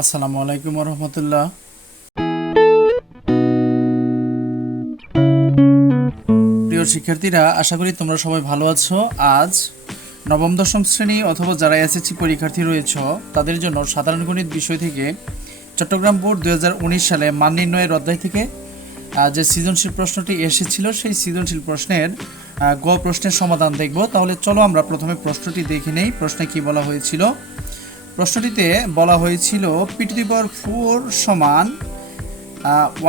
আসসালামু আলাইকুম রহমতুল্লাহ। প্রিয় শিক্ষার্থীরা, আশা করি তোমরা সবাই ভালো আছো। আজ নবম দশম শ্রেণী অথবা যারা এসএসসি পরীক্ষার্থী রয়েছে তাদের জন্য সাধারণ গণিত বিষয় থেকে চট্টগ্রাম বোর্ড 2019 সালে মান নির্ণয়ের অধ্যায় থেকে যে সৃজনশীল প্রশ্নটি এসেছিল সেই সৃজনশীল প্রশ্নের গ প্রশ্নের সমাধান দেখব। তাহলে চলো আমরা প্রথমে প্রশ্নটি দেখে নেই। প্রশ্নে কি বলা হয়েছিল? প্রশ্নটিতে বলা হয়েছিল p⁴ সমান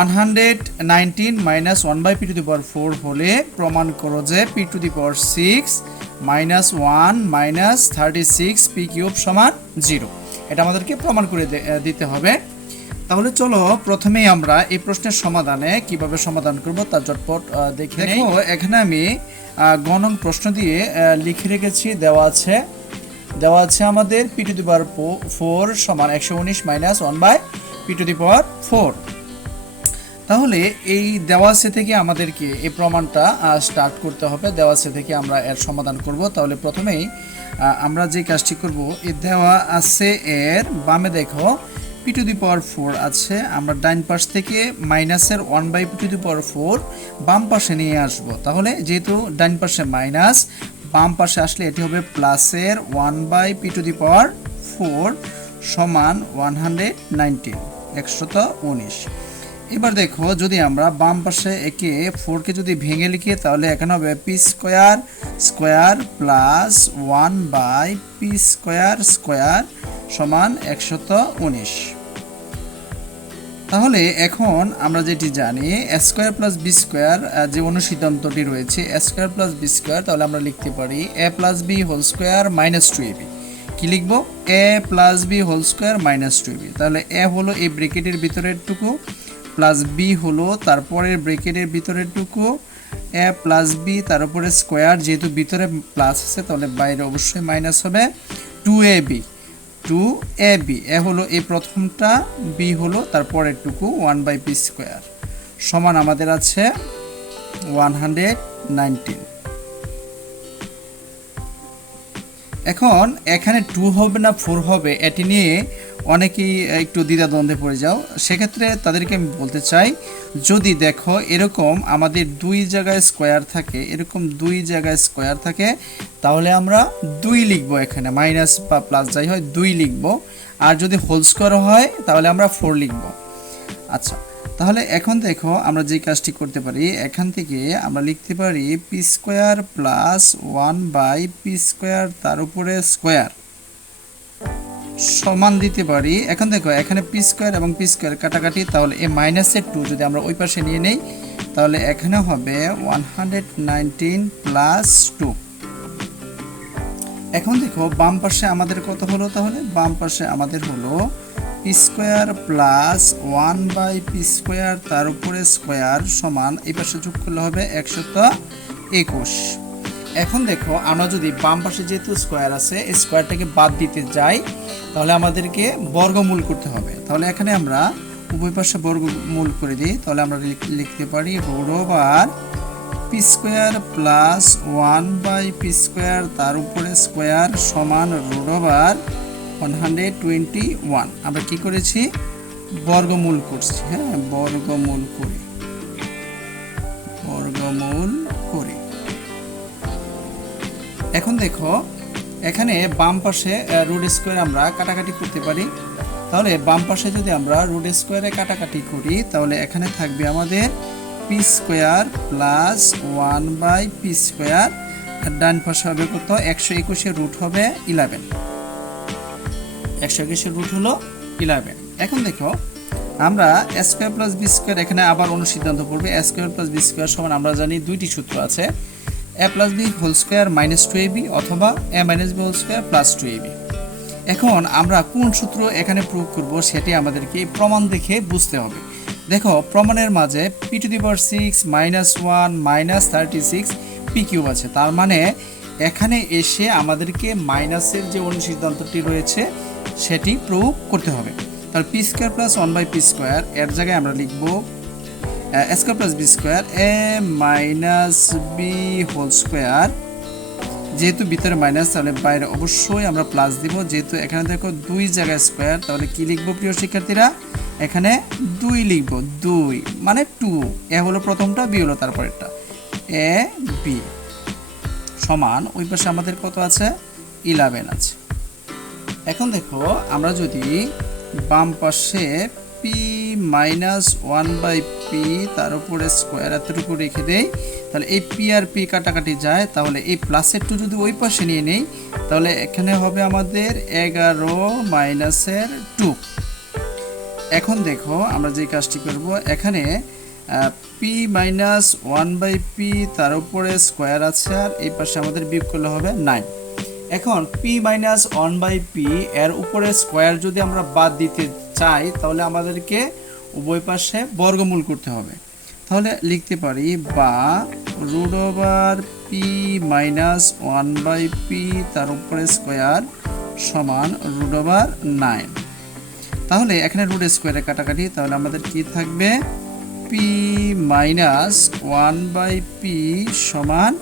119 মাইনাস 1/p⁴ হলে প্রমাণ করো যে p⁶ মাইনাস 1 মাইনাস 36 p³ সমান 0। এটা আমাদেরকে প্রমাণ করে দিতে হবে। তাহলে চলো প্রথমেই আমরা এই প্রশ্নের সমাধানে কিভাবে সমাধান করব তা ঝটপট দেখে নেই। এখানে আমি গণন প্রশ্ন দিয়ে লিখে রেখেছি। দেওয়া আছে আমাদের p⁴ সমান 119 মাইনাস 1/p⁴। তাহলে এই দেওয়া আছে থেকে আমাদেরকে এই প্রমাণটা স্টার্ট করতে হবে। দেওয়া আছে থেকে আমরা এর সমাধান করব। তাহলে প্রথমেই আমরা যে কাজটি করব, এই দেওয়া আছে এর বামে দেখো p⁴ আছে। আমরা ডাইন পাশ থেকে মাইনাসের 1/p⁴ বাম পাশে নিয়ে আসব। তাহলে যেহেতু ডাইন পাশে মাইনাস, বাম পাশে আসলে এটি হবে প্লাসের 1/p⁴ সমান 119। এবার দেখো, যদি আমরা বাম পাশে একে 4কে যদি ভেঙে লিখি তাহলে এখানে হবে p² প্লাস 1/p² সমান 119। তাহলে এখন আমরা যেটি জানি a² প্লাস b² যে অনুসিদ্ধান্তটি রয়েছে a² প্লাস b², তাহলে আমরা লিখতে পারি a plus b whole square minus 2ab। কি লিখব? a plus b whole square minus 2ab। তাহলে a হলো এই ব্র্যাকেটের ভিতরের টুকু, প্লাস বি হলো তারপরের ব্র্যাকেটের ভিতরের টুকু, a প্লাস বি তার উপরে স্কোয়ার, যেহেতু ভিতরে প্লাস আছে তাহলে বাইরে অবশ্যই মাইনাস হবে, 2ab। এ হলো এই প্রথমটা, বি হলো তারপরের টুকু 1/p² সমান আমাদের আছে 119। এখন এখানে 2 হবে না 4 হবে এটি নিয়ে অনেকেই একটু দ্বিধাদ্বন্দ্বে পড়ে যাও। সেক্ষেত্রে তাদেরকে আমি বলতে চাই, যদি দেখো এরকম আমাদের দুই জায়গায় স্কোয়ার থাকে তাহলে আমরা 2 লিখব। এখানে মাইনাস বা প্লাস যাই হয় 2 লিখব। আর যদি হোল স্কোয়ার হয় তাহলে আমরা 4 লিখব। আচ্ছা, তাহলে এখন দেখো আমরা যে কাজটি করতে পারি, এখান থেকে আমরা লিখতে পারি p² প্লাস 1/p² তার উপরে স্কোয়ার সমান দিতে পারি। এখন দেখো এখানে p² এবং p² কাটাকাটি, তাহলে এই মাইনাসের 2 যদি আমরা ওই পাশে নিয়ে নেই তাহলে এখানে হবে 119 প্লাস 2। এখন দেখো বাম পাশে আমাদের কত হলো? তাহলে বাম পাশে আমাদের হলো p² প্লাস 1/p² তার উপরে স্কোয়ার সমান এই পাশে যোগ করলে হবে 121। এখন দেখো আমরা যদি বাম পাশে যেহেতু স্কোয়ার আছে এই স্কোয়ারটাকে বাদ দিতে যাই তাহলে আমাদেরকে বর্গমূল করতে হবে। তাহলে এখানে আমরা উভয় পাশে বর্গমূল করে দিই। তাহলে আমরা লিখতে পারি √p² প্লাস 1/p² তার উপরে স্কোয়ার সমান √121। আমরা কি করেছি? বর্গমূল করছি। হ্যাঁ, বর্গমূল করি। এখন দেখো এখানে বাম পাশে √² আমরা কাটাকাটি করতে পারি। তাহলে বাম পাশে যদি আমরা √² কাটাকাটি করি তাহলে এখানে থাকবে আমাদের p² প্লাস 1/p², আর ডান পাশে হবে কত? 121 এর রুট হবে 11। 121 এর রুট হলো 11। এখন দেখো আমরা a² প্লাস b² এখানে আবার অনুসিদ্ধান্ত পড়বে। a² প্লাস b² সমান আমরা জানি দুইটি সূত্র আছে, a plus b whole square minus 2ab অথবা a minus b whole square plus 2ab। এখন আমরা কোন সূত্র এখানে প্রয়োগ করব সেটি আমাদেরকে প্রমাণ দেখে বুঝতে হবে। দেখো প্রমাণের মাঝে p⁶ মাইনাস 1 মাইনাস 36 p³ আছে, তার মানে এখানে এসে আমাদেরকে মাইনাসের যে অনুসিদ্ধান্তটি রয়েছে সেটি প্রয়োগ করতে হবে। তাহলে p² প্লাস 1/p² এর জায়গায় আমরা লিখব a² plus b² a minus b whole square যেহেতু ভিতরে মাইনাস তাহলে বাইরে অবশ্যই আমরা প্লাস দিব। যেহেতু এখানে দেখো 2 জায়গায় স্কোয়ার, তাহলে কি লিখবো প্রিয় শিক্ষার্থীরা? এখানে 2 লিখবো, 2 মানে 2। এ হলো প্রথমটা, বি হলো তারপরেরটা, এ বি সমান ওই পাশে আমাদের কত আছে? 11 আছে। এখন দেখো আমরা যদি বাম পাশে পি মাইনাস 1/p তার উপরে স্কোয়ার এতটুকু রেখে দেই, তাহলে এই পি আর পি কাটাকাটি যায়, তাহলে এই প্লাসের 2 যদি ওই পাশে নিয়ে নেই তাহলে এখানে হবে আমাদের 11 মাইনাসের 2। এখন দেখো আমরা যে কাজটি করব, এখানে পি মাইনাস 1/p তার উপরে স্কোয়ার আছে আর এই পাশে আমাদের বিয়োগ করলে হবে 9। এখন p মাইনাস 1/p এর উপরে স্কোয়ার যদি আমরা বাদ দিতে চাই তাহলে আমাদেরকে উভয় পাশে বর্গমূল করতে হবে। তাহলে লিখতে পারি বা root over p minus 1/p তার উপরে স্কোয়ার সমান রুট ওভার 9। তাহলে এখানে রুট স্কোয়ারের কাটাকাটি, তাহলে আমাদের কি থাকবে? p মাইনাস 1/p সমান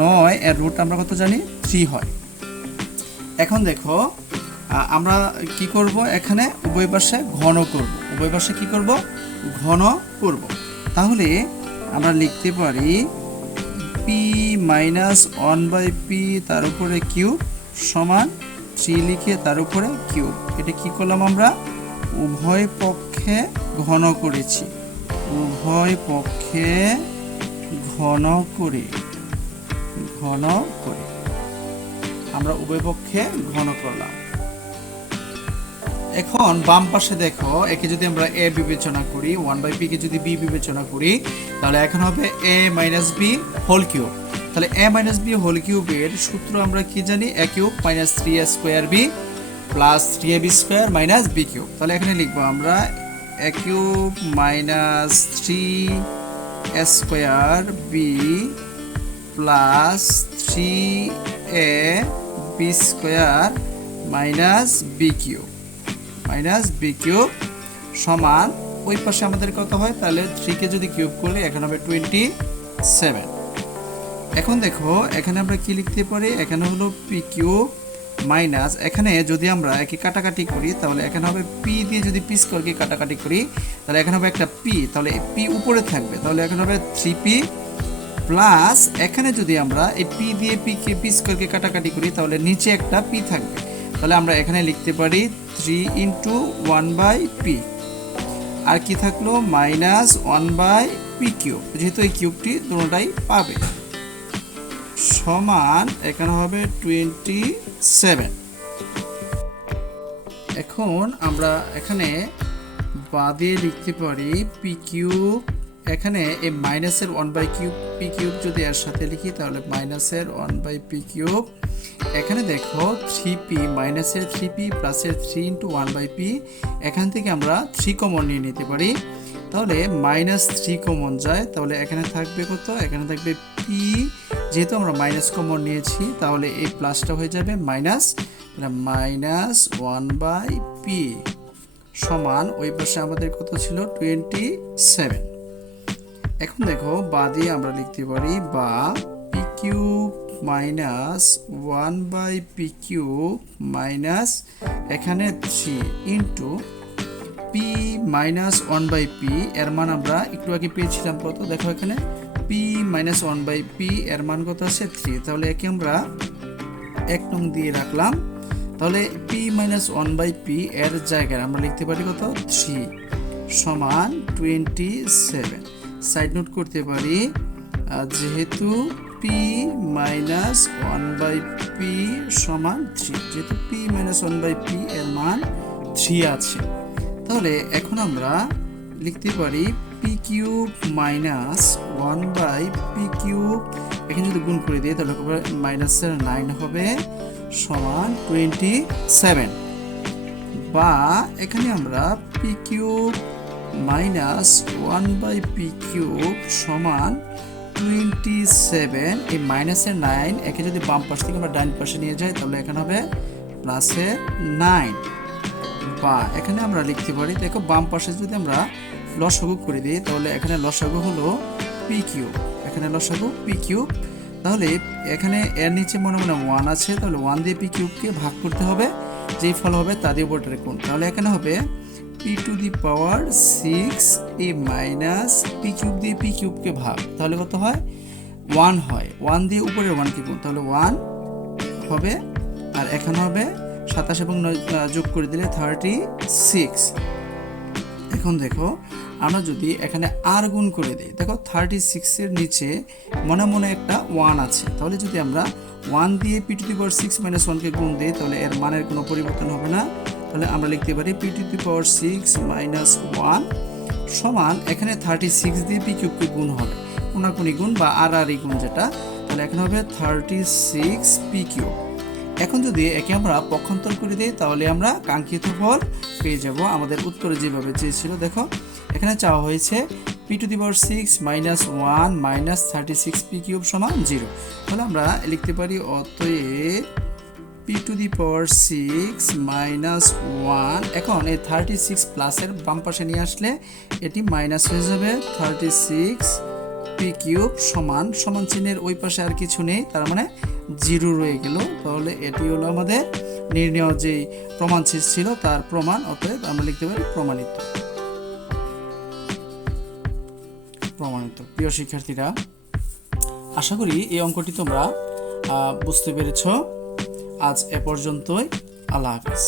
9 এর রুট আমরা কত জানি? 3 হয়। এখন দেখো আমরা কি করব, এখানে উভয় পাশে ঘন করব। উভয় পাশে কি করব? ঘন করব। তাহলে আমরা লিখতে পারি p মাইনাস 1/p তার উপরে কিউব সমান 3 লিখে তার উপরে কিউব। এটা কি করলাম আমরা? উভয় পক্ষে ঘন করেছি, উভয় পক্ষে ঘন করে আমরা উভয় পক্ষে ঘন করলাম। এখন বাম পাশে দেখো, একে যদি আমরা a বিবেচনা করি, 1/p কে যদি b বিবেচনা করি, তাহলে এখন হবে a minus b whole cube. তাহলে a মাইনাস b হোল কিউবের সূত্র আমরা কি জানি? a cube minus 3a square b plus 3ab square minus b cube. তাহলে এখানে লিখবো আমরা a cube minus 3a square b plus 3ab square minus b cube সমান ওই পাশে আমাদের কত হয়? তাহলে 3 কে যদি কিউব করি এখন হবে 27। এখন দেখো এখানে আমরা কি লিখতে পারি? এখানে হলো p কিউব মাইনাস, এখানে যদি আমরা একে কাটাকাটি করি তাহলে এখানে হবে p দিয়ে যদি p স্কয়ারকে কাটাকাটি করি তাহলে এখানে হবে একটা p, তাহলে p উপরে থাকবে, তাহলে এখানে হবে 3p প্লাস এখানে যদি আমরা এই p দিয়ে p স্কয়ারকে কাটাকাটি করি তাহলে নিচে একটা p থাকবে, তাহলে আমরা এখানে লিখতে পারি 3 × 1/p আর কি থাকলো? মাইনাস 1/p কিউব, যেহেতু এই কিউবটি দুটোটাই পাবে সমান এখানে হবে 27। এখন আমরা এখানে বাদে লিখতে পারি p কিউব, এখানে এই মাইনাসের 1/p কিউব যদি এর সাথে লিখি তাহলে মাইনাসের 1/p কিউব। এখানে দেখো 3p মাইনাসের 3p প্লাসের 3 × 1/p, এখান থেকে আমরা 3 কমন নিয়ে নিতে পারি, তাহলে মাইনাস 3 কমন যায়, তাহলে এখানে থাকবে কত? এখানে থাকবে p, যেহেতু আমরা মাইনাস কমন নিয়েছি তাহলে এই প্লাসটা হয়ে যাবে মাইনাস, মাইনাস 1/p সমান ওই পাশে আমাদের কত ছিল? 27। এখন দেখো বা দিয়ে আমরা লিখতে পারি বা p cube minus 1/p cube minus এখানে 3 ইন্টু p মাইনাস 1/p এর মান আমরা একটু আগে পেয়েছিলাম কত? দেখো এখানে p মাইনাস 1/p এর মান কত আছে? 3, তাহলে একে আমরা 1 নং দিয়ে রাখলাম। তাহলে p মাইনাস 1/p এর জায়গায় আমরা লিখতে পারি কত? 3 সমান 27। সাইড নোট করতে পারি, যেহেতু p মাইনাস 1/p সমান 3, যেহেতু p মাইনাস 1/p এর মান 3 আছে, তাহলে এখন আমরা লিখতে পারি p cube minus 1/p cube, এখানে যদি গুণ করে দিই তাহলে মাইনাসের 9 হবে সমান 27। বা এখানে আমরা p cube minus 1/p cube সমান 27, এই মাইনাসের 9 একে যদি বাম পাশ থেকে আমরা ডান পাশে নিয়ে যাই তাহলে এখানে হবে প্লাসের 9। বা এখানে আমরা লিখতে পারি, দেখো বাম পাশে যদি আমরা লসাগু করে দিই তাহলে এখানে লসাগু হলো p কিউব, এখানে লসাগু p কিউব, তাহলে এখানে এর নিচে মনে মনে 1 আছে, তাহলে 1 দিয়ে পি কিউবকে ভাগ করতে হবে, যেই ফল হবে তা দিয়ে উপরটারে গুণ। তাহলে এখানে হবে P to the power 6 A minus P cube দিয়ে পি কিউবকে ভাগ, তাহলে কত হয় 1 হয়। 1 দিয়ে উপরের 1 কে গুণ, তাহলে 1 হবে। আর এখানে হবে 27 এবং 9 যোগ করে দিলে 36। এখন দেখো আমরা যদি এখানে আর গুণ করে দিই, দেখো 36 এর নিচে মনে মনে একটা 1 আছে, তাহলে যদি আমরা 1 দিয়ে P to the power 6 minus 1 কে গুণ দিই, তাহলে এর মানের কোনো পরিবর্তন হবে না। তাহলে আমরা লিখতে পারি P to the power 6 minus 1 সমান, এখানে 36 দিয়ে পি কিউবকে গুণ হবে, কোনাকুনি গুণ বা আর গুণ যেটা, তাহলে এখানে হবে 36 পি কিউব। এখন যদি একে আমরা পক্ষান্তর করে দিই, তাহলে আমরা কাঙ্ক্ষিত ফল পেয়ে যাব। আমাদের উত্তরে যেভাবে চেয়েছিল, দেখো এখানে চাওয়া হয়েছে P to the power 6 minus 1 minus 36 P cube সমান 0। তাহলে আমরা লিখতে পারি অতএব P to the power 6 minus 1, এখন এই 36 প্লাসের বাম পাশে নিয়ে আসলে এটি মাইনাস হয়ে যাবে, 36 পি কিউব সমান, সমান চিহ্নের ওই পাশে আর কিছু নেই, তার মানে 0 রয়ে গেল। তাহলে এটি হলো আমাদের নির্ণয় যে প্রমাণ ছিল তার প্রমাণ, অতএব আমরা লিখতে পারি প্রমাণিত। প্রিয় শিক্ষার্থীরা, আশা করি এই অঙ্কটি তোমরা বুঝতে পেরেছ। আজ এ পর্যন্তই। আল্লাহ হাফেজ।